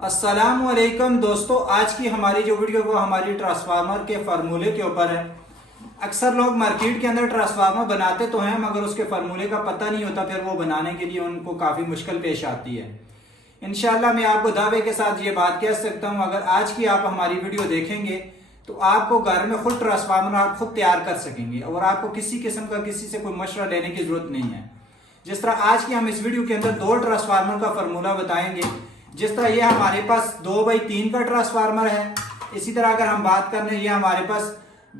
अस्सलामुअलैकुम दोस्तों, आज की हमारी जो वीडियो वो हमारी ट्रांसफार्मर के फार्मूले के ऊपर है। अक्सर लोग मार्केट के अंदर ट्रांसफार्मर बनाते तो हैं मगर उसके फार्मूले का पता नहीं होता, फिर वो बनाने के लिए उनको काफ़ी मुश्किल पेश आती है। इंशाल्लाह मैं आपको दावे के साथ ये बात कह सकता हूँ, अगर आज की आप हमारी वीडियो देखेंगे तो आपको घर में खुद ट्रांसफार्मर आप खुद तैयार कर सकेंगे और आपको किसी किस्म का किसी से कोई मशवरा लेने की जरूरत नहीं है। जिस तरह आज की हम इस वीडियो के अंदर दो ट्रांसफार्मर का फार्मूला बताएंगे। जिस तरह ये हमारे पास 2x3 का ट्रांसफार्मर है, इसी तरह अगर हम बात करें ये हमारे पास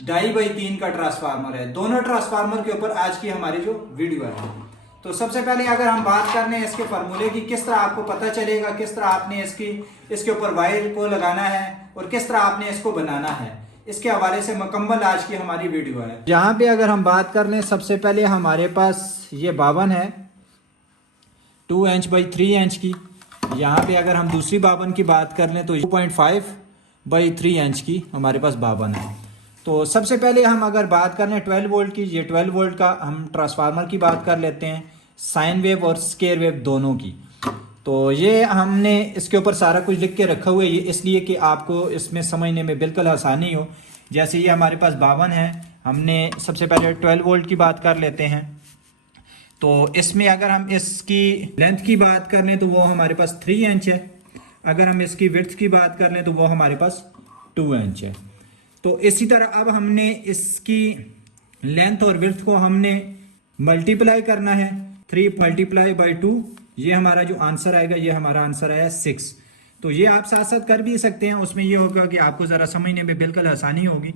2.5x3 का ट्रांसफार्मर है। दोनों ट्रांसफार्मर के ऊपर आज की हमारी जो वीडियो है। तो सबसे पहले अगर हम बात करने हैं इसके फार्मूले की, किस तरह आपको पता चलेगा, किस तरह आपने इसके ऊपर वायर को लगाना है और किस तरह आपने इसको बनाना है, इसके हवाले से मुकम्मल आज की हमारी वीडियो है। यहाँ पे अगर हम बात कर लें, सबसे पहले हमारे पास ये 52 है 2 इंच बाई 3 इंच की। यहाँ पे अगर हम दूसरी 52 की बात कर लें तो 2.5 बाई 3 इंच की हमारे पास 52 है। तो सबसे पहले हम अगर बात कर लें 12 वोल्ट की, ये 12 वोल्ट का हम ट्रांसफार्मर की बात कर लेते हैं, साइन वेव और स्केयर वेव दोनों की। तो ये हमने इसके ऊपर सारा कुछ लिख के रखा हुआ है, ये इसलिए कि आपको इसमें समझने में बिल्कुल आसानी हो। जैसे ये हमारे पास 52 है, हमने सबसे पहले 12 वोल्ट की बात कर लेते हैं। तो इसमें अगर हम इसकी लेंथ की बात कर लें तो वो हमारे पास 3 इंच है। अगर हम इसकी विड्थ की बात कर लें तो वो हमारे पास 2 इंच है। तो इसी तरह अब हमने इसकी लेंथ और विड्थ को हमने मल्टीप्लाई करना है। 3 मल्टीप्लाई बाई 2, ये हमारा जो आंसर आएगा ये हमारा आंसर आया 6। तो ये आप साथ साथ कर भी सकते हैं, उसमें ये होगा कि आपको ज़रा समझने में बिल्कुल आसानी होगी।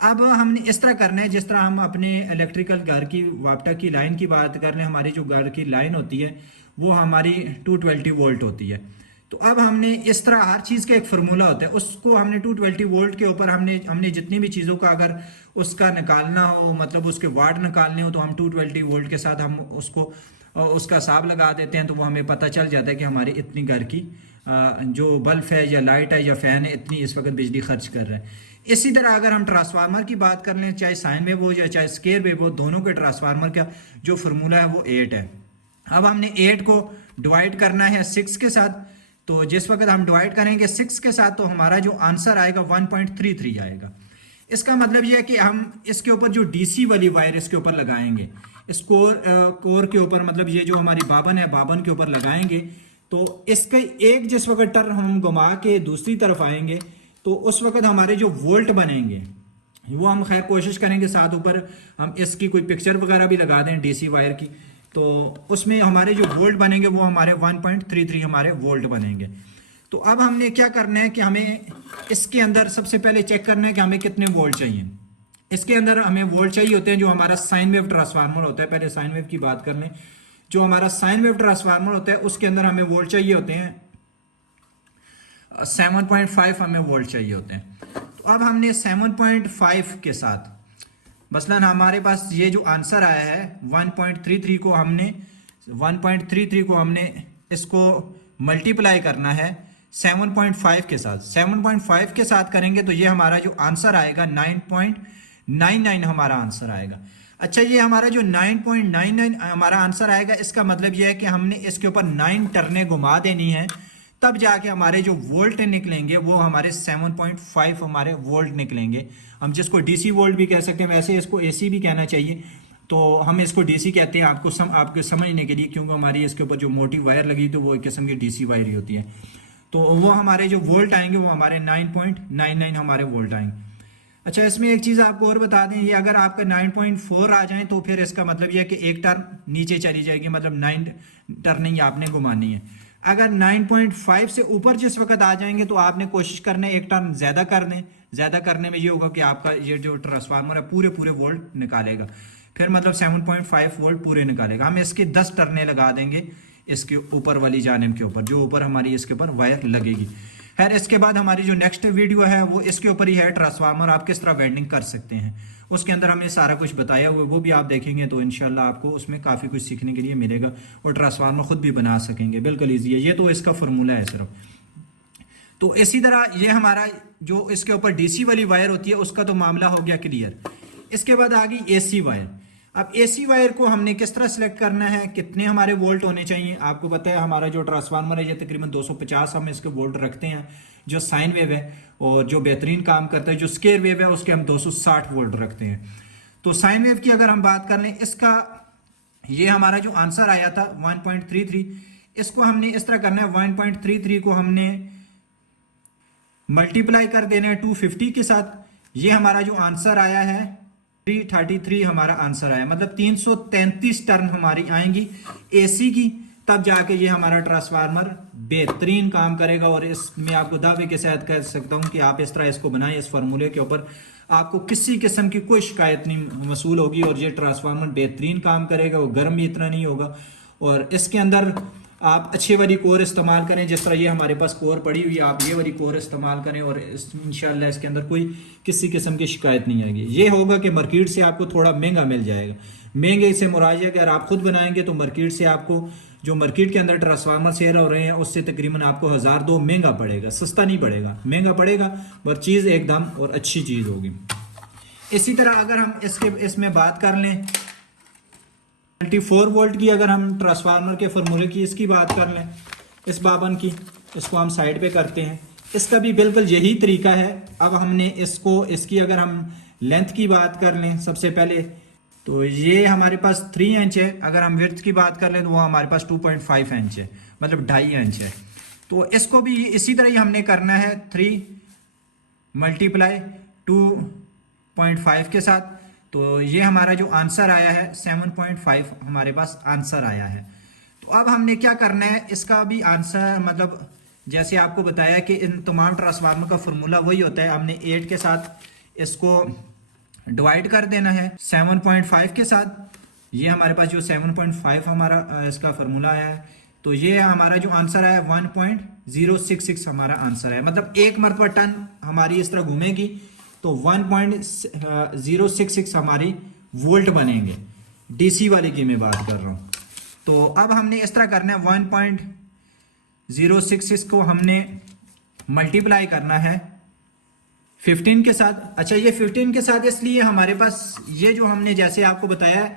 अब हमने इस तरह करना है जिस तरह हम अपने इलेक्ट्रिकल घर की वापटा की लाइन की बात कर रहे हैं। हमारी जो घर की लाइन होती है वो हमारी 220 वोल्ट होती है। तो अब हमने इस तरह हर चीज़ का एक फार्मूला होता है, उसको हमने 220 वोल्ट के ऊपर हमने जितनी भी चीज़ों का अगर उसका निकालना हो, मतलब उसके वाट निकालने हो, तो हम 220 वोल्ट के साथ हम उसका हिसाब लगा देते हैं। तो वो हमें पता चल जाता है कि हमारी इतनी घर की जो बल्ब है या लाइट है या फ़ैन है, इतनी इस वक्त बिजली खर्च कर रहा है। इसी तरह अगर हम ट्रांसफार्मर की बात कर लें, चाहे साइन वेव हो या चाहे स्केयर वेव हो, दोनों के ट्रांसफार्मर का जो फार्मूला है वो 8 है। अब हमने 8 को डिवाइड करना है 6 के साथ। तो जिस वक्त हम डिवाइड करेंगे 6 के साथ तो हमारा जो आंसर आएगा 1.33 आएगा। इसका मतलब यह है कि हम इसके ऊपर जो डीसी वाली वायर इसके ऊपर लगाएंगे, इस कोर के ऊपर, मतलब ये जो हमारी 52 है 52 के ऊपर लगाएंगे, तो इसका एक जिस वक्त टर्न हम घुमा के दूसरी तरफ आएंगे तो उस वक्त हमारे जो वोल्ट बनेंगे वो हम खैर कोशिश करेंगे साथ ऊपर हम इसकी कोई पिक्चर वगैरह भी लगा दें डीसी वायर की। तो उसमें हमारे जो वोल्ट बनेंगे वो हमारे 1.33 हमारे वोल्ट बनेंगे। तो अब हमने क्या करना है कि हमें इसके अंदर सबसे पहले चेक करना है कि हमें कितने वोल्ट चाहिए। इसके अंदर हमें वोल्ट चाहिए होते हैं जो हमारा साइन वेव ट्रांसफार्मर होता है। पहले साइन वेव की बात कर लें, जो हमारा साइन वेव ट्रांसफार्मर होता है उसके अंदर हमें वोल्ट चाहिए होते हैं 7.5 हमें वोल्ट चाहिए होते हैं। तो अब हमने 7.5 के साथ मसलन हमारे पास ये जो आंसर आया है 1.33 को हमने इसको मल्टीप्लाई करना है 7.5 के साथ। 7.5 के साथ करेंगे तो ये हमारा जो आंसर आएगा 9.99 हमारा आंसर आएगा। अच्छा, ये हमारा जो 9.99 हमारा आंसर आएगा, इसका मतलब ये है कि हमने इसके ऊपर 9 टर्नें घुमा देनी है, तब जाके हमारे जो वोल्ट निकलेंगे वो हमारे 7.5 हमारे वोल्ट निकलेंगे। हम जिसको डीसी वोल्ट भी कह सकते हैं, वैसे इसको एसी भी कहना चाहिए। तो हम इसको डीसी कहते हैं आपको समझने के लिए, क्योंकि हमारी इसके ऊपर जो मोटी वायर लगी तो वो एक किस्म की डीसी वायर ही होती है। तो वो हमारे जो वोल्ट आएंगे वो हमारे 9.99 हमारे वोल्ट आएंगे। अच्छा, इसमें एक चीज़ आपको और बता दें, ये अगर आपका 9.4 आ जाए तो फिर इसका मतलब यह है कि एक टर्न नीचे चली जाएगी, मतलब 9 टर्निंग आपने घुमानी है। अगर 9.5 से ऊपर जिस वक्त आ जाएंगे तो आपने कोशिश करना है एक टर्न ज़्यादा कर दें। ज़्यादा करने में ये होगा कि आपका ये जो ट्रांसफार्मर है पूरे वोल्ट निकालेगा, फिर मतलब 7.5 वोल्ट पूरे निकालेगा। हम इसके 10 टर्नें लगा देंगे इसके ऊपर वाली जानिब के ऊपर, जो ऊपर हमारी इसके ऊपर वायर लगेगी। खैर, इसके बाद हमारी जो नेक्स्ट वीडियो है वो इसके ऊपर ही है, ट्रांसफार्मर आप किस तरह वेल्डिंग कर सकते हैं। उसके अंदर हमने सारा कुछ बताया हुआ है, वो भी आप देखेंगे तो इंशाल्लाह आपको उसमें काफ़ी कुछ सीखने के लिए मिलेगा और ट्रांसफार्मर खुद भी बना सकेंगे, बिल्कुल ईजी है। ये तो इसका फार्मूला है सिर्फ। तो इसी तरह ये हमारा जो इसके ऊपर डीसी वाली वायर होती है उसका तो मामला हो गया क्लियर। इसके बाद आ गई एसी वायर। अब एसी वायर को हमने किस तरह सेलेक्ट करना है, कितने हमारे वोल्ट होने चाहिए। आपको पता है हमारा जो ट्रांसफार्मर है ये तकरीबन 250 हम इसके वोल्ट रखते हैं जो साइन वेव है, और जो बेहतरीन काम करता है जो स्क्वायर वेव है उसके हम 260 वोल्ट रखते हैं। तो साइन वेव की अगर हम बात कर लें, इसका ये हमारा जो आंसर आया था 1.33, इसको हमने इस तरह करना है 1.33 को हमने मल्टीप्लाई कर देना है 250 के साथ। ये हमारा जो आंसर आया है 333 हमारा आंसर आया, मतलब 333 टर्न हमारी आएंगी एसी की, तब जाके ये हमारा ट्रांसफार्मर बेहतरीन काम करेगा। और इसमें आपको दावे के साथ कह सकता हूं कि आप इस तरह इसको बनाएं, इस फार्मूले के ऊपर आपको किसी किस्म की कोई शिकायत नहीं मसूल होगी, और ये ट्रांसफार्मर बेहतरीन काम करेगा, वो गर्म भी इतना नहीं होगा। और इसके अंदर आप अच्छे वाली कोर इस्तेमाल करें, जिस तरह ये हमारे पास कोर पड़ी हुई है, आप ये वाली कोर इस्तेमाल करें और इंशाल्लाह इसके अंदर कोई किसी किस्म की शिकायत नहीं आएगी। ये होगा कि मार्केट से आपको थोड़ा महंगा मिल जाएगा। महंगे से मुराद है अगर आप खुद बनाएंगे तो मार्केट से आपको जो मार्केट के अंदर ट्रांसफार्मर सेल हो रहे हैं उससे तकरीबन आपको 1002 महंगा पड़ेगा, सस्ता नहीं पड़ेगा, महंगा पड़ेगा, पर चीज़ एकदम और अच्छी चीज़ होगी। इसी तरह अगर हम इसमें बात कर लें 24 वोल्ट की, अगर हम ट्रांसफार्मर के फार्मूले की इसकी बात कर लें, इस बाबन की, इसको हम साइड पे करते हैं। इसका भी बिल्कुल यही तरीका है। अब हमने इसकी अगर हम लेंथ की बात कर लें सबसे पहले, तो ये हमारे पास 3 इंच है। अगर हम विड्थ की बात कर लें तो वो हमारे पास 2.5 इंच है, मतलब 2.5 इंच है। तो इसको भी इसी तरह ही हमने करना है 3 मल्टीप्लाई 2.5 के साथ। तो ये हमारा जो आंसर आया है 7.5 हमारे पास आंसर आया है। तो अब हमने क्या करना है, इसका भी आंसर मतलब जैसे आपको बताया कि इन तमाम ट्रांसफार्मर का फार्मूला वही होता है। हमने 8 के साथ इसको डिवाइड कर देना है 7.5 के साथ। ये हमारे पास जो 7.5 हमारा इसका फार्मूला आया है, तो ये हमारा जो आंसर आया 1.066 हमारा आंसर है। मतलब एक मरतबा टन हमारी इस तरह घूमेगी तो 1.066 हमारी वोल्ट बनेंगे। डीसी वाले की मैं बात कर रहा हूँ। तो अब हमने इस तरह करना है 1.066 को हमने मल्टीप्लाई करना है 15 के साथ। अच्छा, ये 15 के साथ इसलिए हमारे पास ये जो हमने जैसे आपको बताया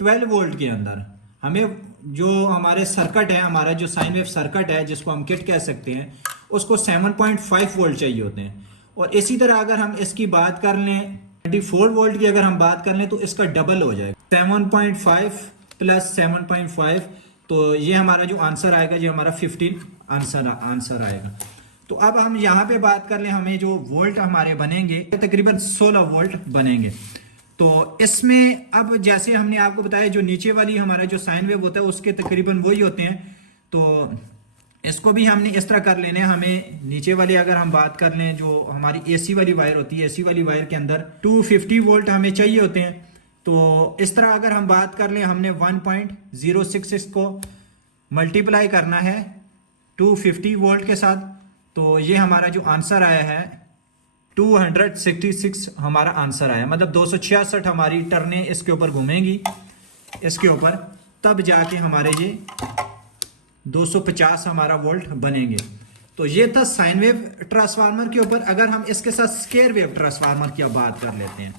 12 वोल्ट के अंदर हमें जो हमारे सर्किट है, हमारा जो साइन वेव सर्किट है जिसको हम किट कह सकते हैं, उसको 7.5 वोल्ट चाहिए होते हैं। और इसी तरह अगर हम इसकी बात कर लें 24 वोल्ट की अगर हम बात कर लें तो इसका डबल हो जाएगा 7.5 प्लस 7.5, तो ये हमारा जो आंसर आएगा ये हमारा 15 आंसर आएगा। तो अब हम यहाँ पे बात कर लें, हमें जो वोल्ट हमारे बनेंगे तकरीबन 16 वोल्ट बनेंगे। तो इसमें अब जैसे हमने आपको बताया जो नीचे वाली हमारा जो साइन वेव होता है उसके तकरीबन वही होते हैं। तो इसको भी हमने इस तरह कर लेने। हमें नीचे वाली अगर हम बात कर लें जो हमारी एसी वाली वायर होती है, एसी वाली वायर के अंदर 250 वोल्ट हमें चाहिए होते हैं। तो इस तरह अगर हम बात कर लें, हमने 1.066 को मल्टीप्लाई करना है 250 वोल्ट के साथ। तो ये हमारा जो आंसर आया है 266 हमारा आंसर आया, मतलब 266 हमारी टर्नें इसके ऊपर घूमेंगी इसके ऊपर, तब जाके हमारे ये 250 हमारा वोल्ट बनेंगे। तो ये था साइन वेव ट्रांसफार्मर के ऊपर। अगर हम इसके साथ स्क्वायर वेव ट्रांसफार्मर की बात कर लेते हैं,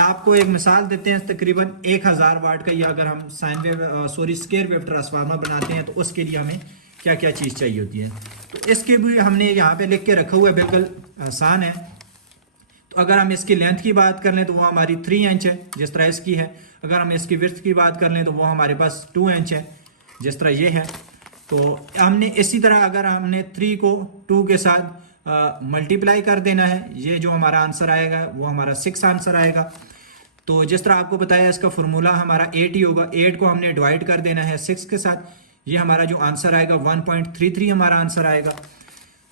आपको एक मिसाल देते हैं, तकरीबन 1000 वाट का, या अगर हम स्क्वायर वेव ट्रांसफार्मर बनाते हैं तो उसके लिए हमें क्या क्या चीज़ चाहिए होती है। तो इसके भी हमने यहाँ पे लिख के रखा हुआ है, बिल्कुल आसान है। तो अगर हम इसकी लेंथ की बात कर लें तो वो हमारी 3 इंच है जिस तरह इसकी है। अगर हम इसकी विड्थ की बात कर लें तो वो हमारे पास 2 इंच है जिस तरह ये है। तो हमने इसी तरह अगर हमने 3 को 2 के साथ मल्टीप्लाई कर देना है, ये जो हमारा आंसर आएगा वो हमारा 6 आंसर आएगा। तो जिस तरह आपको बताया इसका फॉर्मूला हमारा 8 ही होगा। 8 को हमने डिवाइड कर देना है 6 के साथ, ये हमारा जो आंसर आएगा 1.33 हमारा आंसर आएगा।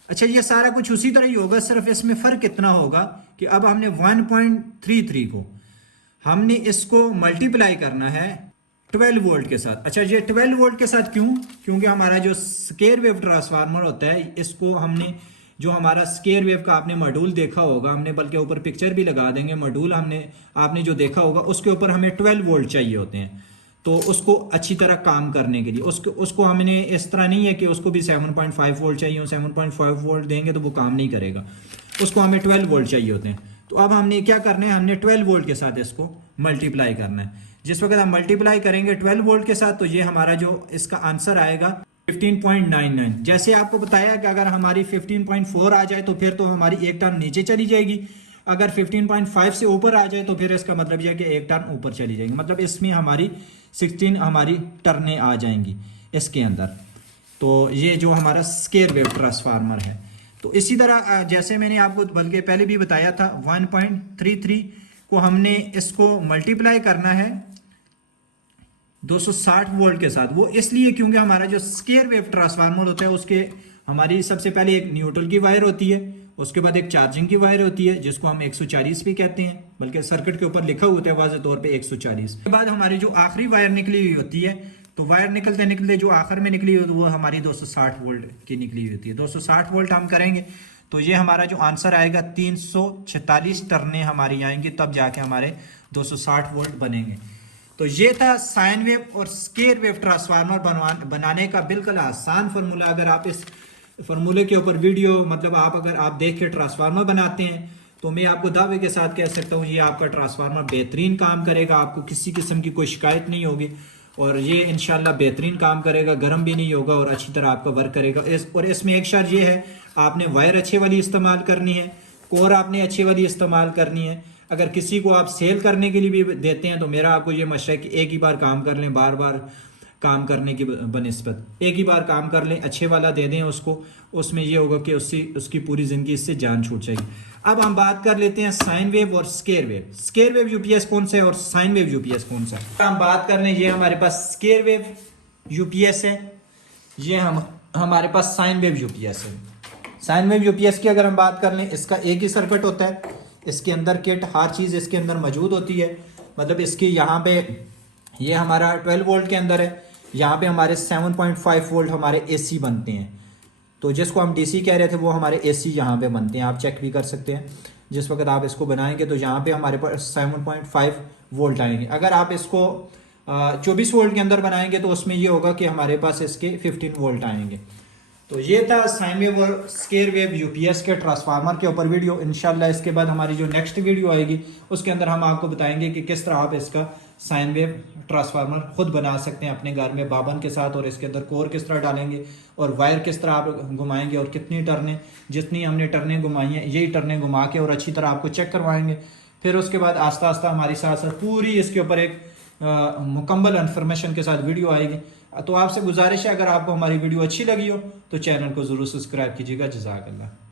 अच्छा, ये सारा कुछ उसी तरह ही होगा, सिर्फ इसमें फ़र्क इतना होगा कि अब हमने 1.33 को हमने इसको मल्टीप्लाई करना है 12 वोल्ट के साथ। अच्छा, ये 12 वोल्ट के साथ क्यों? क्योंकि हमारा जो स्क्वायर वेव ट्रांसफार्मर होता है, इसको हमने जो हमारा स्क्वायर वेव का आपने मॉड्यूल देखा होगा, हमने बल्कि ऊपर पिक्चर भी लगा देंगे, मॉड्यूल आपने जो देखा होगा उसके ऊपर हमें 12 वोल्ट चाहिए होते हैं। तो उसको अच्छी तरह काम करने के लिए उसको हमने इस तरह नहीं है कि उसको भी 7.5 वोल्ट चाहिए, 7.5 वोल्ट देंगे तो वो काम नहीं करेगा, उसको हमें 12 वोल्ट चाहिए होते हैं। तो अब हमने क्या करना है, हमने 12 वोल्ट के साथ इसको मल्टीप्लाई करना है। जिस वक्त हम मल्टीप्लाई करेंगे 12 वोल्ट के साथ तो ये हमारा जो इसका आंसर आएगा 15.99। जैसे आपको बताया कि अगर हमारी 15.4 आ जाए तो फिर तो हमारी एक टर्न नीचे चली जाएगी, अगर 15.5 से ऊपर आ जाए तो फिर इसका मतलब यह है कि एक टर्न ऊपर चली जाएगी, मतलब इसमें हमारी 16 हमारी टर्नें आ जाएंगी इसके अंदर। तो ये जो हमारा स्क्वायर वेव ट्रांसफार्मर है। तो इसी तरह जैसे मैंने आपको बल्कि पहले भी बताया था 1.33 को हमने इसको मल्टीप्लाई करना है 260 वोल्ट के साथ। वो इसलिए क्योंकि हमारा जो स्क्वायर वेव ट्रांसफार्मर होता है उसके हमारी सबसे पहले एक न्यूट्रल की वायर होती है, उसके बाद एक चार्जिंग की वायर होती है जिसको हम 140 भी कहते हैं, बल्कि सर्किट के ऊपर लिखा होता है वाज़ेह तौर पे 140। के बाद हमारी जो आखिरी वायर निकली हुई होती है, तो वायर निकलते निकलते जो आखिर में निकली हुई वो हमारी 260 वोल्ट की निकली हुई होती है। 260 वोल्ट हम करेंगे तो ये हमारा जो आंसर आएगा 346 टर्नें हमारी आएंगी, तब जाके हमारे 260 वोल्ट बनेंगे। तो ये था साइन वेव और स्क्वायर वेव ट्रांसफार्मर बनाने का बिल्कुल आसान फार्मूला। अगर आप इस फार्मूले के ऊपर वीडियो मतलब अगर आप देख के ट्रांसफार्मर बनाते हैं तो मैं आपको दावे के साथ कह सकता हूँ ये आपका ट्रांसफार्मर बेहतरीन काम करेगा, आपको किसी किस्म की कोई शिकायत नहीं होगी और ये इंशाल्लाह बेहतरीन काम करेगा, गर्म भी नहीं होगा और अच्छी तरह आपका वर्क करेगा। और इसमें एक शर्त ये है, आपने वायर अच्छे वाली इस्तेमाल करनी है, कोर आपने अच्छी वाली इस्तेमाल करनी है। अगर किसी को आप सेल करने के लिए भी देते हैं तो मेरा आपको ये मशवरा है कि एक ही बार काम कर लें, बार बार काम करने की बनिस्बत एक ही बार काम कर लें, अच्छे वाला दे दें उसको, उसमें ये होगा कि उसकी पूरी ज़िंदगी इससे जान छूट जाएगी। अब हम बात कर लेते हैं साइन वेव और square wave. Square wave UPS कौन सा है और साइन वेव यूपीएस कौन सा है। हम बात कर लें, ये हमारे पास स्क्वायर वेव यूपीएस है, ये हमारे पास साइन वेव यूपीएस है। साइन वेव यूपीएस की अगर हम बात कर लें, इसका एक ही सर्किट होता है, इसके अंदर किट हर चीज़ इसके अंदर मौजूद होती है। मतलब इसकी यहाँ पे ये हमारा 12 वोल्ट के अंदर है, यहाँ पे हमारे 7.5 वोल्ट हमारे एसी बनते हैं। तो जिसको हम डीसी कह रहे थे वो हमारे एसी यहाँ पे बनते हैं, आप चेक भी कर सकते हैं। जिस वक्त आप इसको बनाएंगे तो यहाँ पे हमारे पास 7.5 वोल्ट आएंगे। अगर आप इसको 24 वोल्ट के अंदर बनाएंगे तो उसमें ये होगा कि हमारे पास इसके 15 वोल्ट आएंगे। तो ये था साइन वेव और स्क्वायर वेव यूपीएस के ट्रांसफार्मर के ऊपर वीडियो। इंशाल्लाह इसके बाद हमारी जो नेक्स्ट वीडियो आएगी उसके अंदर हम आपको बताएंगे कि किस तरह आप इसका साइन वेव ट्रांसफार्मर खुद बना सकते हैं अपने घर में बाबन के साथ, और इसके अंदर कोर किस तरह डालेंगे और वायर किस तरह आप घुमाएंगे और कितनी टर्नें, जितनी हमने टर्नें घुमाई हैं यही टर्नें घुमा के और अच्छी तरह आपको चेक करवाएंगे। फिर उसके बाद आस्ता आस्ता हमारी साथ साथ पूरी इसके ऊपर एक मुकम्मल इन्फॉर्मेशन के साथ वीडियो आएगी। तो आपसे गुजारिश है, अगर आपको हमारी वीडियो अच्छी लगी हो तो चैनल को ज़रूर सब्सक्राइब कीजिएगा। जज़ाकल्लाह।